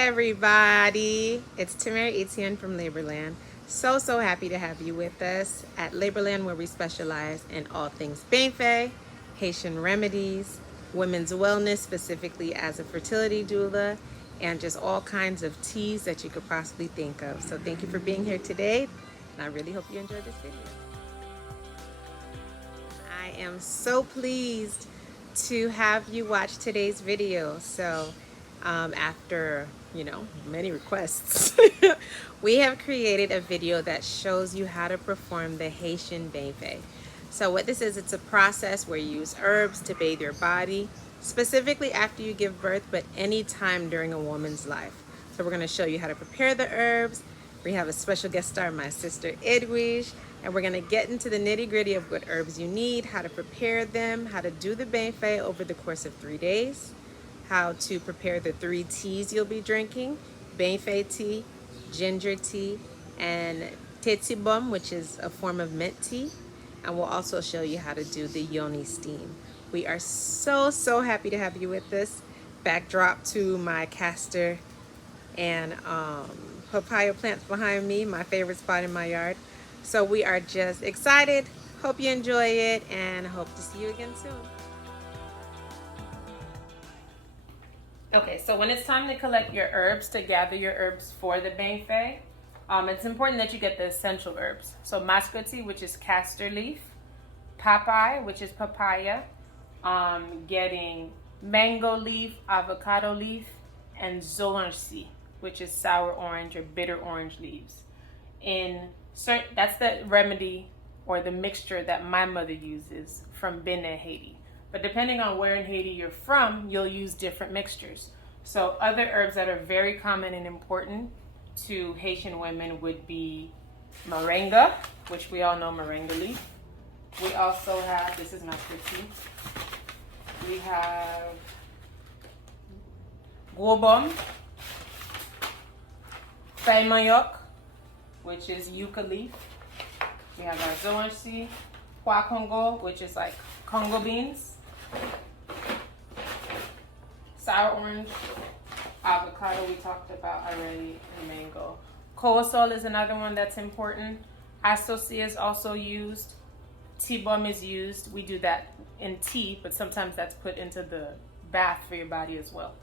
everybody. It's Tamara Etienne from LaborLand. So happy to have you with us at LaborLand, where we specialize in all things Bain Fey, Haitian remedies, women's wellness, specifically as a fertility doula, and just all kinds of teas that you could possibly think of. So thank you for being here today, and I really hope you enjoyed this video. I am so pleased to have you watch today's video. So after many requests, we have created a video that shows you how to perform the Haitian Bain Fey. So what this is, it's a process where you use herbs to bathe your body, specifically after you give birth, but any time during a woman's life. So we're going to show you how to prepare the herbs. We have a special guest star, my sister Edwige, and we're going to get into the nitty-gritty of what herbs you need, how to prepare them, how to do the Bain Fey over the course of 3 days, how to prepare the 3 teas you'll be drinking: Bain Fey tea, ginger tea, and tetsibum, which is a form of mint tea. And we'll also show you how to do the Yoni steam. We are so happy to have you with us. Backdrop to my castor and papaya plants behind me, my favorite spot in my yard. So we are just excited. Hope you enjoy it, and hope to see you again soon. Okay, so when it's time to collect your herbs, to gather your herbs for the Bain Fey, it's important that you get the essential herbs. So mascoti, which is castor leaf; papaye, which is papaya; getting mango leaf, avocado leaf, and zoansi, which is sour orange or bitter orange leaves. That's the remedy or the mixture that my mother uses from Benin, Haiti. But depending on where in Haiti you're from, you'll use different mixtures. So other herbs that are very common and important to Haitian women would be moringa, which we all know moringa leaf. We also have, this is mascoti, we have gobom, fey mayok, which is yucca leaf. We have our zoansi, pois Congo, which is like Congo beans, sour orange, avocado we talked about already, and mango. Coasol is another one that's important. Associé is also used. Tibum is used. We do that in tea, but sometimes that's put into the bath for your body as well.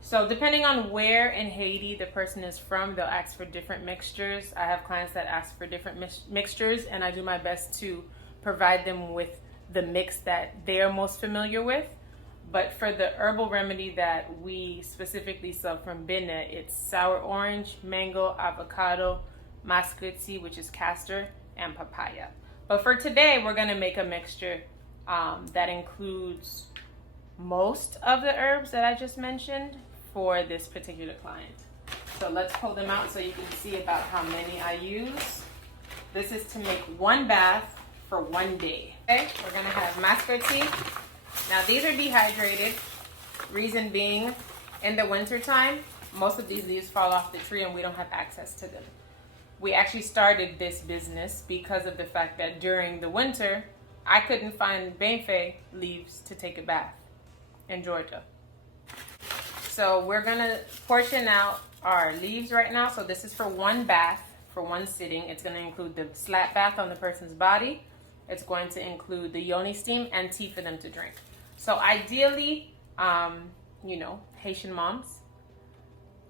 So depending on where in Haiti the person is from, they'll ask for different mixtures. I have clients that ask for different mixtures, and I do my best to provide them with the mix that they are most familiar with. But for the herbal remedy that we specifically sell from Benin, it's sour orange, mango, avocado, mascoti, which is castor, and papaya. But for today, we're going to make a mixture that includes most of the herbs that I just mentioned for this particular client. So let's pull them out so you can see about how many I use. This is to make 1 bath for 1 day. Okay, we're gonna have mascoti. Now these are dehydrated. Reason being, in the winter time, most of these leaves fall off the tree and we don't have access to them. We actually started this business because of the fact that during the winter, I couldn't find Bain Fey leaves to take a bath in Georgia. So we're gonna portion out our leaves right now. So this is for 1 bath, for 1 sitting. It's gonna include the slap bath on the person's body. It's going to include the Yoni steam and tea for them to drink. So ideally, Haitian moms,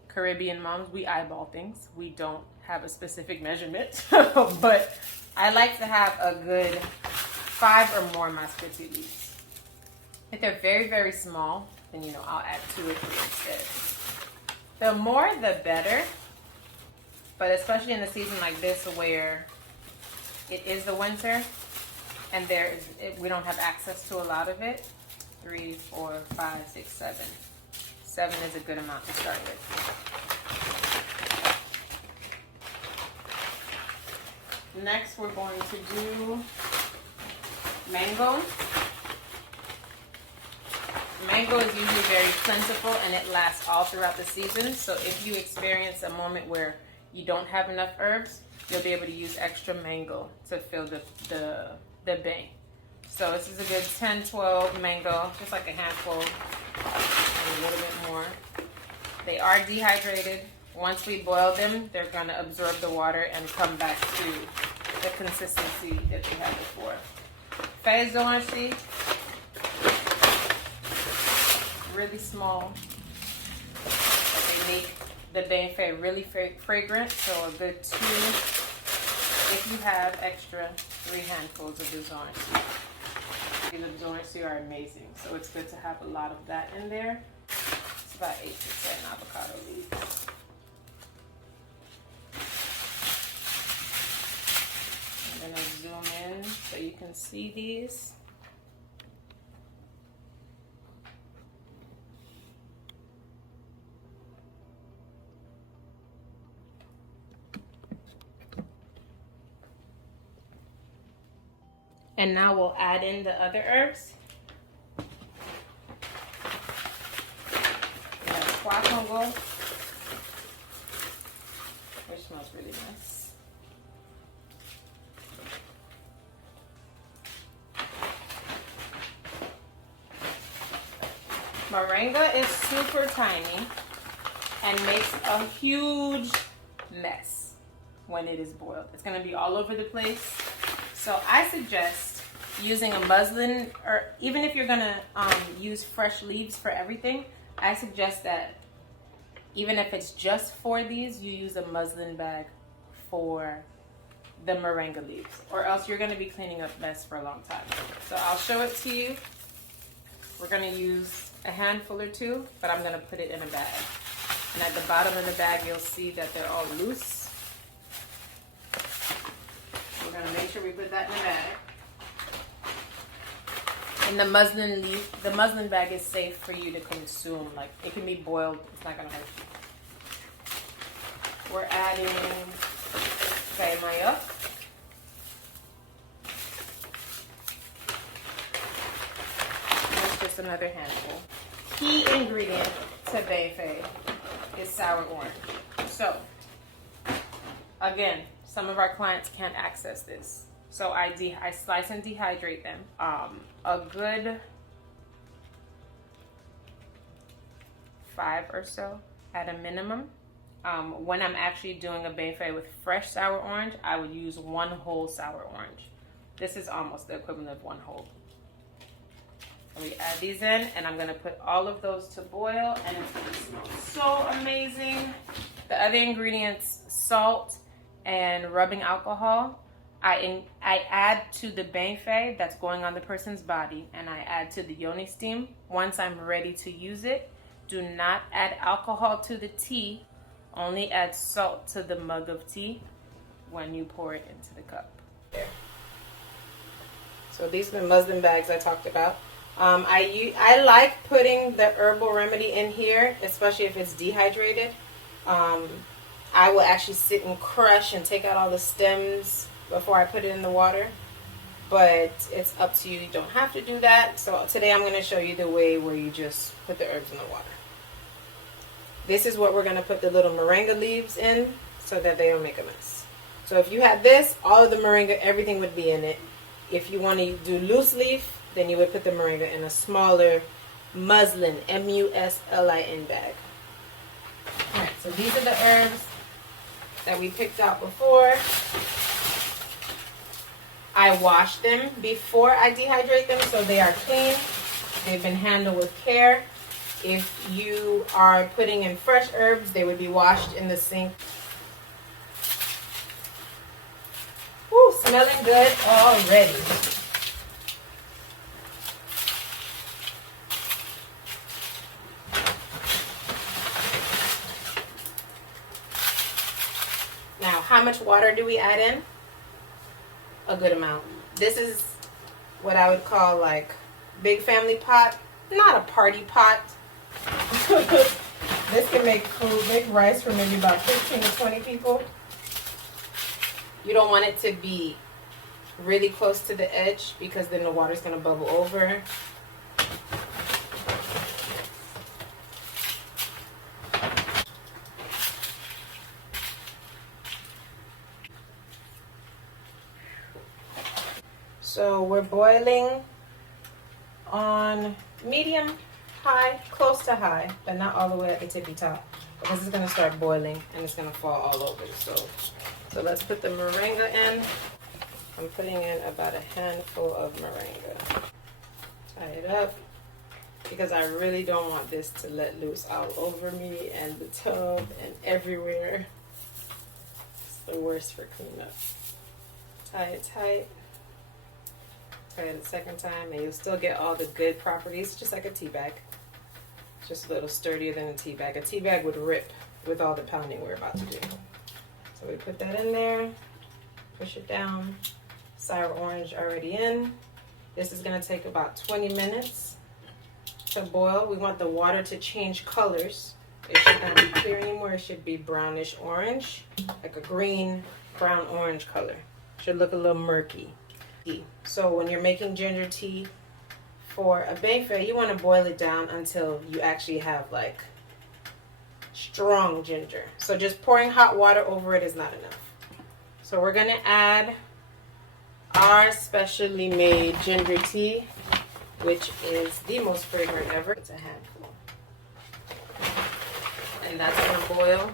Caribbean moms, we eyeball things. We don't have a specific measurement, but I like to have a good 5 or more mascoti leaves. If they're very small, then I'll add 2 or 3 instead. The more the better, but especially in a season like this where it is the winter and we don't have access to a lot of it. 3, 4, 5, 6, 7. 7 is a good amount to start with. Next, we're going to do mango. Mango is usually very plentiful and it lasts all throughout the season. So if you experience a moment where you don't have enough herbs, you'll be able to use extra mango to fill the bain. So this is a good 10, 12 mango, just like a handful, and a little bit more. They are dehydrated. Once we boil them, they're gonna absorb the water and come back to the consistency that they had before. Fez d'orange, really small. But they make the Bain Fey really fragrant, so a good 2, if you have extra, 3 handfuls of this orange seed. These orange seeds are amazing, so it's good to have a lot of that in there. It's about 8 to 10 avocado leaves. I'm gonna zoom in so you can see these. And now we'll add in the other herbs. We have squash Congo, which smells really nice. Moringa is super tiny and makes a huge mess when it is boiled. It's gonna be all over the place. So I suggest using a muslin, or even if you're gonna use fresh leaves for everything, I suggest that even if it's just for these, you use a muslin bag for the moringa leaves, or else you're gonna be cleaning up mess for a long time. So I'll show it to you. We're gonna use a handful or 2, but I'm gonna put it in a bag. And at the bottom of the bag, you'll see that they're all loose. We're gonna make sure we put that in the bag. And the muslin bag is safe for you to consume. Like, it can be boiled, it's not gonna hurt you. We're adding kay mayo. That's just another handful. Key ingredient to Bain Fey is sour orange. So, again, some of our clients can't access this. So I slice and dehydrate them. A good 5 or so at a minimum. When I'm actually doing a Bain Fey with fresh sour orange, I would use 1 whole sour orange. This is almost the equivalent of 1 whole. And we add these in, and I'm gonna put all of those to boil, and it's gonna smell so amazing. The other ingredients, salt and rubbing alcohol, I add to the Bain Fey that's going on the person's body, and I add to the Yoni steam once I'm ready to use it. Do not add alcohol to the tea, only add salt to the mug of tea when you pour it into the cup. There. So these are the muslin bags I talked about. I like putting the herbal remedy in here, especially if it's dehydrated. I will actually sit and crush and take out all the stems before I put it in the water, but it's up to you. You don't have to do that. So today I'm going to show you the way where you just put the herbs in the water. This is what we're going to put the little moringa leaves in so that they don't make a mess. So if you had this, all of the moringa, everything would be in it. If you want to do loose leaf, then you would put the moringa in a smaller muslin, M-U-S-L-I-N bag. Alright, so these are the herbs that we picked out before. I wash them before I dehydrate them so they are clean. They've been handled with care. If you are putting in fresh herbs, they would be washed in the sink. Woo, smelling good already. Now, how much water do we add in? A good amount. This is what I would call like big family pot, not a party pot. This can make food, make rice for maybe about 15 to 20 people. You don't want it to be really close to the edge because then the water's going to bubble over. So we're boiling on medium high, close to high, but not all the way at the tippy top, because it's gonna start boiling and it's gonna fall all over the stove. So let's put the moringa in. I'm putting in about a handful of moringa. Tie it up, because I really don't want this to let loose all over me and the tub and everywhere. It's the worst for cleanup. Tie it tight. Try it a second time and you'll still get all the good properties, just like a tea bag. Just a little sturdier than a tea bag. A tea bag would rip with all the pounding we're about to do. So we put that in there, push it down. Sour orange already in. This is gonna take about 20 minutes to boil. We want the water to change colors. It should not be clear anymore. It should be brownish orange, like a green, brown orange color. Should look a little murky. So when you're making ginger tea for a Bain Fey, you want to boil it down until you actually have like strong ginger. So just pouring hot water over it is not enough. So we're gonna add our specially made ginger tea, which is the most fragrant ever. It's a handful. And that's gonna boil.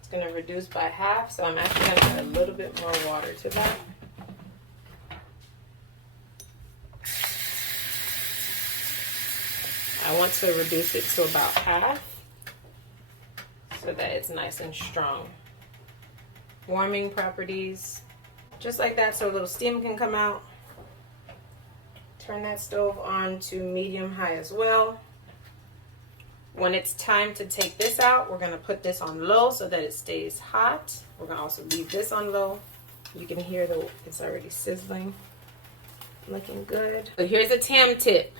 It's gonna reduce by half, so I'm actually gonna add a little bit more water to that. I want to reduce it to about half so that it's nice and strong. Warming properties, just like that, so a little steam can come out. Turn that stove on to medium high as well. When it's time to take this out, we're gonna put this on low so that it stays hot. We're gonna also leave this on low. You can hear it's already sizzling, looking good. So here's a Tam tip.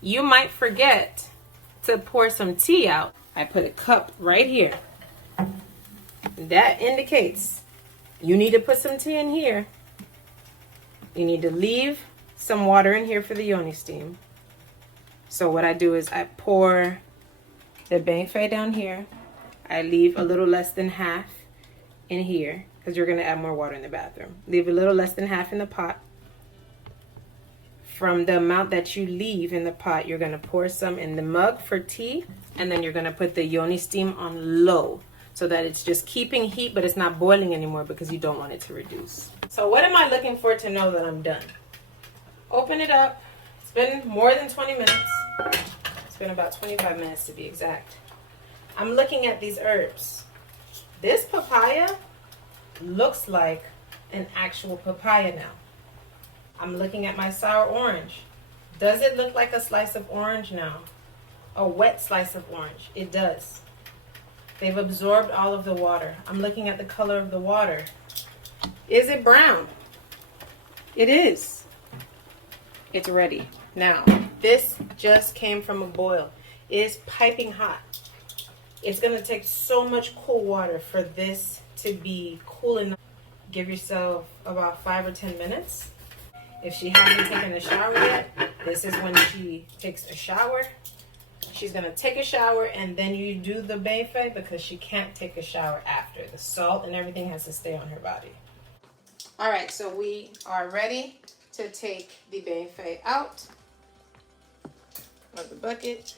You might forget to pour some tea out. I put a cup right here. That indicates you need to put some tea in here. You need to leave some water in here for the Yoni steam. So what I do is I pour the Bain Fey down here. I leave a little less than half in here because you're going to add more water in the bathroom. Leave a little less than half in the pot. From the amount that you leave in the pot, you're going to pour some in the mug for tea, and then you're going to put the Yoni steam on low so that it's just keeping heat, but it's not boiling anymore because you don't want it to reduce. So what am I looking for to know that I'm done? Open it up. It's been more than 20 minutes. It's been about 25 minutes to be exact. I'm looking at these herbs. This papaya looks like an actual papaya now. I'm looking at my sour orange. Does it look like a slice of orange now? A wet slice of orange. It does. They've absorbed all of the water. I'm looking at the color of the water. Is it brown? It is. It's ready. Now, this just came from a boil. It is piping hot. It's going to take so much cool water for this to be cool enough. Give yourself about 5 or 10 minutes. If she hasn't taken a shower yet, this is when she takes a shower. She's going to take a shower and then you do the Bain Fey because she can't take a shower after. The salt and everything has to stay on her body. All right, so we are ready to take the Bain Fey out of the bucket.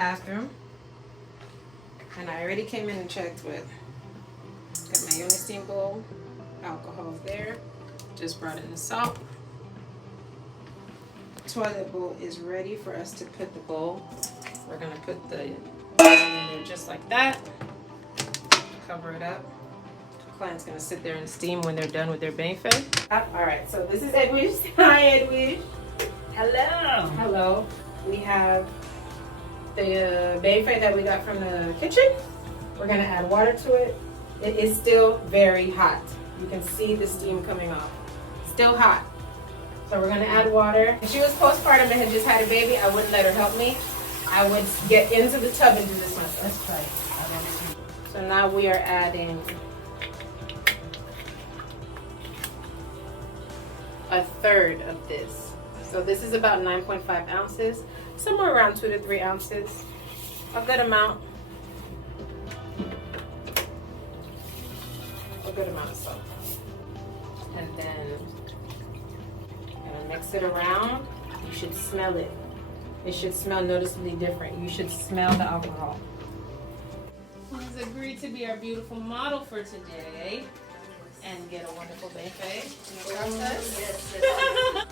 Bathroom. And I already came in and checked with, got my Yoni steam bowl, alcohol's there, just brought in the salt. Toilet bowl is ready for us to put the bowl. We're gonna put the bowl in there just like that. Cover it up. The client's gonna sit there and steam when they're done with their Bain Fey. All right, so this is Edwish. Hi, Edwish. Hello. Hello. We have the Bain Fey that we got from the kitchen. We're gonna add water to it. It is still very hot. You can see the steam coming off. Still hot. So we're gonna add water. If she was postpartum and had just had a baby, I wouldn't let her help me. I would get into the tub and do this myself. That's right. So now we are adding a third of this. So this is about 9.5 ounces, somewhere around 2 to 3 ounces. A good amount. A good amount of salt. And then I'm gonna mix it around. You should smell it. It should smell noticeably different. You should smell the alcohol. Who's agreed to be our beautiful model for today and get a wonderful Bain Fey in the process. Yes.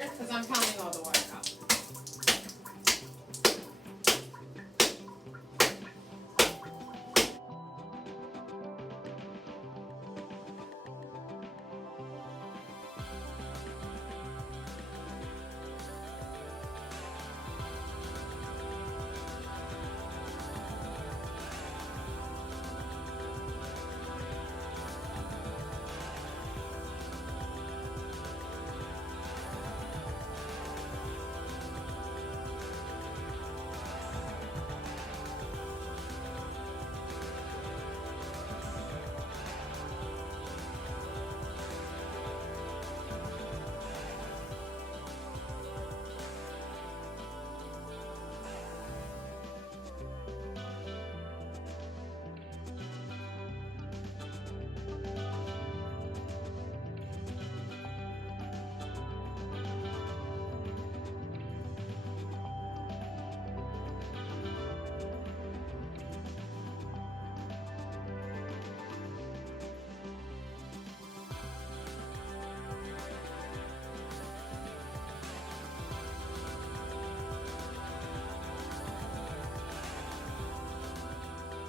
Because I'm pounding all the water out.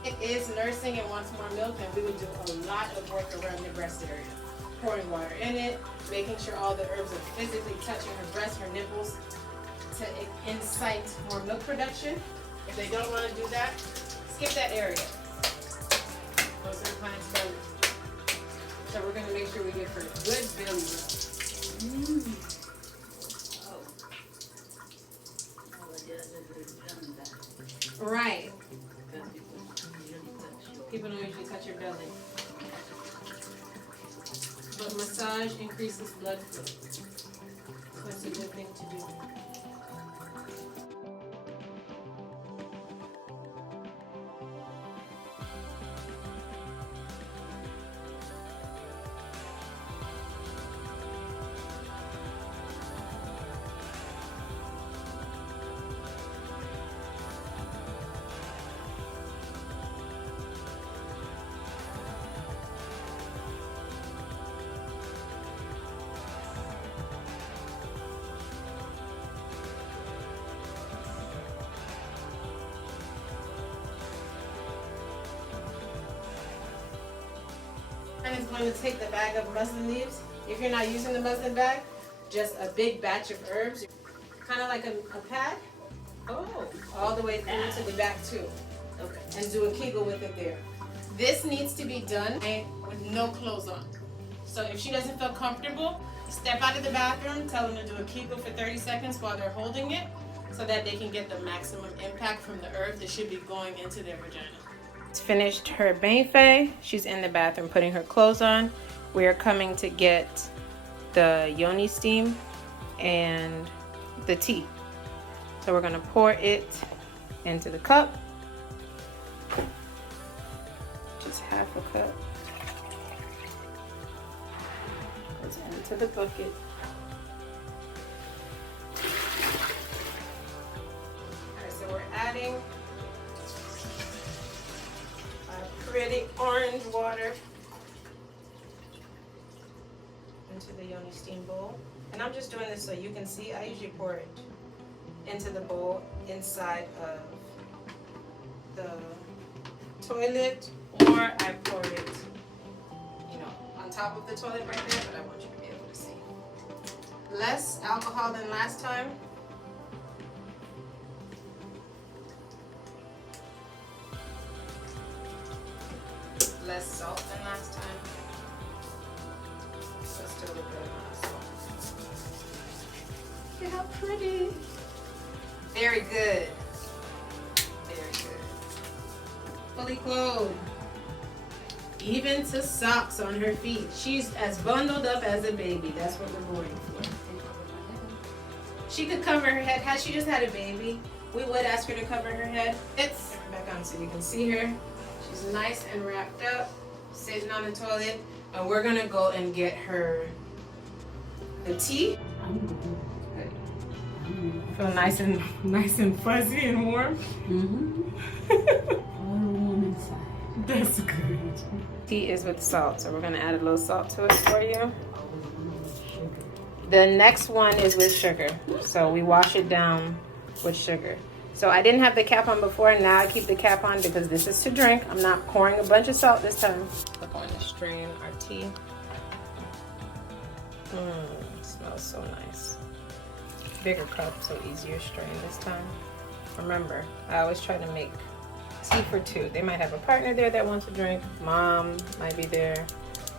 It is nursing and wants more milk, and we would do a lot of work around the breast area. Pouring water in it, making sure all the herbs are physically touching her breast, her nipples, to incite more milk production. If they don't want to do that, skip that area. Those are the client's belly. So we're going to make sure we give her good belly rub. Right. People don't usually touch your belly. But massage increases blood flow. So it's a good thing to do. And is going to take the bag of muslin leaves. If you're not using the muslin bag, just a big batch of herbs, kind of like a pad. Oh, all the way through to the back too. Okay. And do a kegel with it there. This needs to be done with no clothes on. So if she doesn't feel comfortable, step out of the bathroom, tell them to do a Kegel for 30 seconds while they're holding it so that they can get the maximum impact from the herb that should be going into their vagina. It's finished her Bain Fey. She's in the bathroom putting her clothes on. We are coming to get the Yoni steam and the tea. So we're gonna pour it into the cup. Just half a cup. Goes into the bucket. Alright, so we're adding our pretty orange water into the Yoni steam bowl. And I'm just doing this so you can see. I usually pour it into the bowl inside of the toilet, or I pour it, on top of the toilet right there, but I want you to be able to see. Less alcohol than last time. Less salt than last time. So still a good amount of salt. Look at how pretty. Very good. Very good. Fully clothed. Even to socks on her feet. She's as bundled up as a baby. That's what we're going for. She could cover her head. Had she just had a baby, we would ask her to cover her head. It's back on so you can see her. She's nice and wrapped up, sitting on the toilet, and we're gonna go and get her the tea. Feel nice and fuzzy and warm. All warm inside. That's good. Tea is with salt, so we're gonna add a little salt to it for you. The next one is with sugar, so we wash it down with sugar. So I didn't have the cap on before, now I keep the cap on because this is to drink. I'm not pouring a bunch of salt this time. We're going to strain our tea. It smells so nice. Bigger cup, so easier strain this time. Remember, I always try to make tea for two. They might have a partner there that wants to drink. Mom might be there,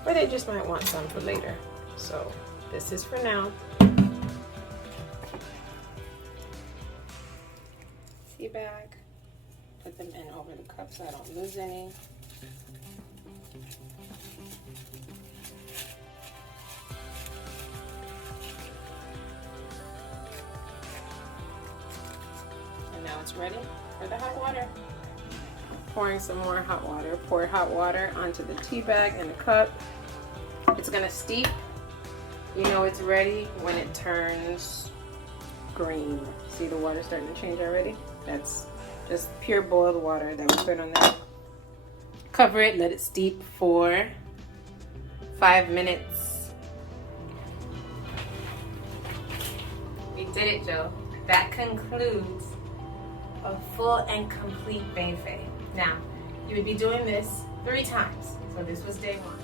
or they just might want some for later. So this is for now. Tea bag. Put them in over the cup so I don't lose any. And now it's ready for the hot water. Pouring some more hot water. Pour hot water onto the tea bag and the cup. It's gonna steep. You know it's ready when it turns green. See the water starting to change already? That's just pure boiled water that we put on there. Cover it, let it steep for 5 minutes. We did it, Joe. That concludes a full and complete Bain Fey. Now, you would be doing this 3 times. So this was day 1.